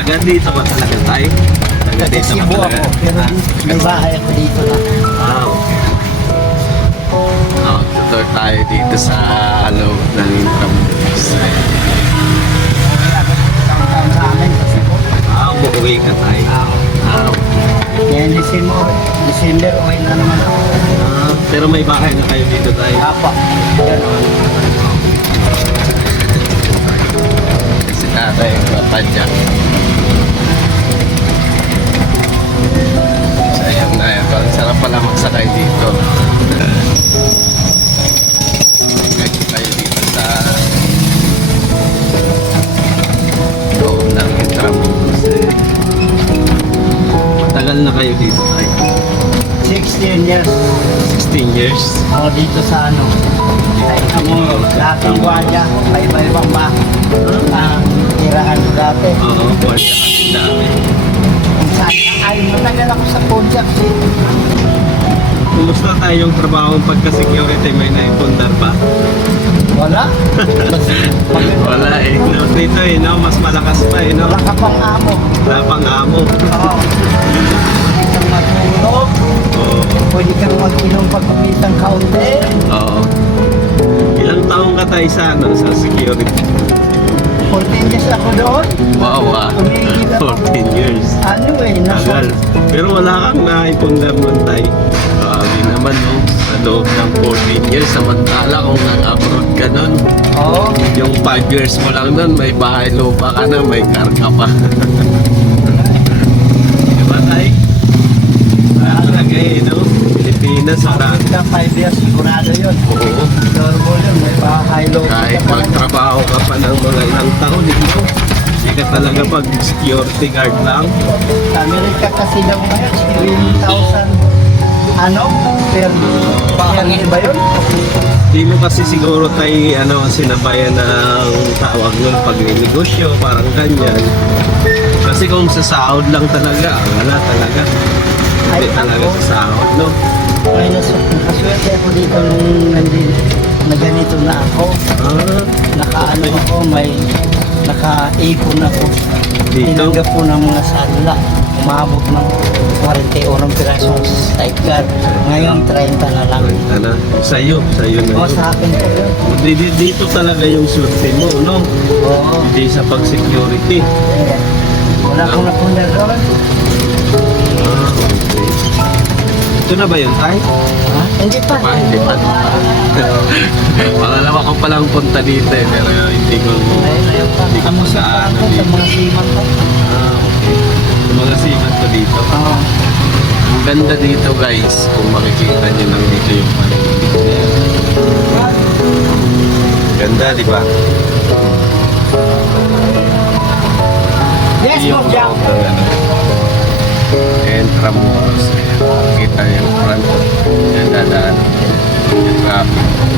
Taga dito ba talaga tayo? Taga Kasi dito ba Cebu talaga? ako, pero may bahay ako dito na. Ah, okay. Outdoor tayo dito sa loob ng Intramuros. Taon-taon sa amin sa Cebu. Umuwi ka tayo. Okay. Ngayon December, uwi na naman ako. Pero may bahay na kayo dito tayo. Apa, gano'n. Si tatay, papadyak. So, ayun na yun. Ang sarap pala magsakay dito. Kayo dito sa loob ng Intramuros. Matagal na kayo dito tayo. 16 years 16 years. ako dito sa ano. Ay, mo, dating guardia, iba-ibang ba? Tirahan ko dati. Oo, kwarya kasi dami. Kung saan na ay, matagal ako sa project eh. Kumusta tayo yung trabaho pagka-security? May naipundar ba? Wala. Wala eh. No, dito eh, no? Mas malakas pa eh, no? Wala ka pang amo. Wala pang amo. Oo. Pwede kang matulog. Oo. Pwede kang mag-inom pag kumitang kaunti. Oo. Ilang taong ka tayo sa, ano, sa security? 14 years ako doon. Wow, 14 years. Ano eh, Tagal. Pero wala kang naipundar nun tayo. Grabe naman, no? Sa loob ng 14 years, samantala kung nag-abroad ka nun. Oo. Yung 5 years mo lang nun, may bahay lupa ka na, may car ka pa. Diba tayo? Talaga eh, no? Pilipinas, Kahit ka 5 years, sigurado yun. Oo. Normal yun, may bahay load. Kahit magtrabaho ka pa ng mga ilang taon, dito. Hindi ka talaga pag security guard lang. Sa Amerika kasi daw ngayon, 7,000 ano? Per ba yun? Di mo kasi siguro tayo ano, sinabayan ng tawag nun pag negosyo, parang ganyan. Kasi kung sa sahod lang talaga, wala talaga. Hindi Ay, talaga ako. sa sahod, no? Ay, nakaswerte ako dito nung na ganito na ako. Nakaano ako, may naka-ipon ako. Dito? Tinanggap po ng mga sadula. Umabot ng 41 pirasong sidecar. Ngayon, 30 na lang. Kwenta na. Sa'yo na O, yun. sa akin po yun. Dito talaga yung swerte mo, no? Oo. Hindi sa pag-security. Wala akong napunan doon. Okay. Ito na ba yun, Tay? Ha? Hindi pa. Hindi pa. Pangalawa ko palang punta dito eh, pero hindi ko... Ayun pa. Hindi ko Kamusta sa ako sa mga siman ko? Okay. Yung mga sikat ko dito. Oo. Ang ganda dito guys, kung makikita nyo lang dito yung ganda, di ba? Yes, Yung Bob Jack. loob ng ano, Intramuros. Kita yung front. Yan dadaan. Yung traffic.